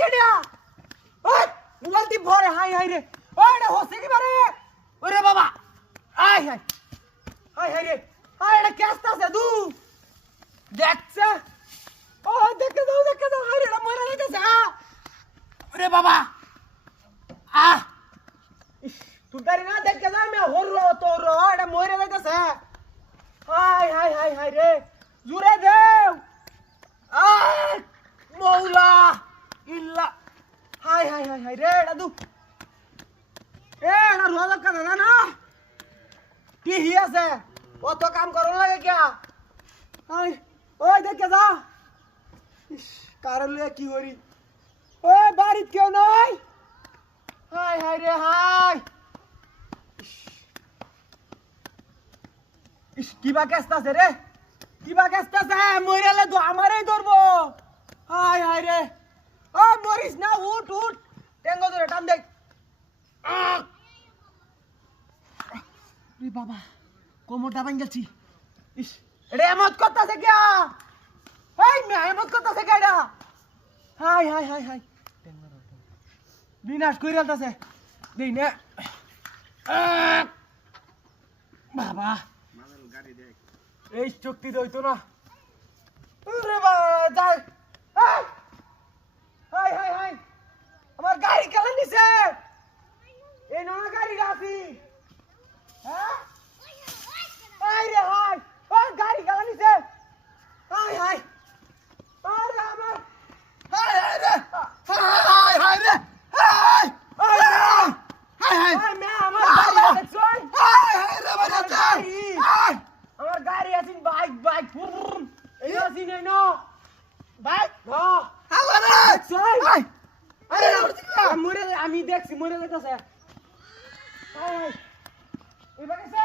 কেডিয়া ওই মোবাইল দি ভরে high high রে ওই এটা হচ্ছে কি বারে ওরে বাবা আই হাই হাই হাই রে আই এটা কেসটা আছে দু দেখছে ও দেখে দাও হাই রে এটা মরে যাইতেছে ওরে বাবা তুই গাড়ি না দেখে যা আমি হরলো তোর এটা মরে যাইতেছে হাই হাই হাই হাই রে জুরে দেও মৌলা ইল্লা হাই হাই হাই হাই রে দাদু এটা রোজা কানা না না কি হি আছে কত কাম করন লাগে কিয়া হাই ওই দেখে যা কারণ কি করি ওই বাড়িত কেউ নাই হাই হাই রে হাই কিবা কেসতাছে রে কিবা কেসতাছে মইরালে তো আমারই ধরবো হাই হাই রে ও মরিস না উঠ উঠ টেঙ্গো ধরে টান দেখ রে বাবা কোমরটা ভাঙ গেছি ইস এটা এমত করতেছে কে এই মে এমত করতেছে কে এটা হাই হাই হাই হাই বিনাশ কইরা আলতাছে দেই না বাবা এই শক্তি দইতো না ওরে বাবা যাই হাই হাই হাই আমার গাড়ি কেন নিছে এই নয়া গাড়ি রাখি হ্যাঁ হাই রে হাই ও গাড়ি কেন নিছে হাই হাই আরে আমার হাই হাই রে হাই হাই রে হাই হাই হাই হাই মে আমার গাড়ি দেখছই হাই হাই রে বাজা হাই আমার গাড়ি আছে বাইক বাইক এই আছে নাই নো বাইক ও আরে হাই আরে মরে আমি দেখছি মরে যাইতাছে হাই হাই এবারে সে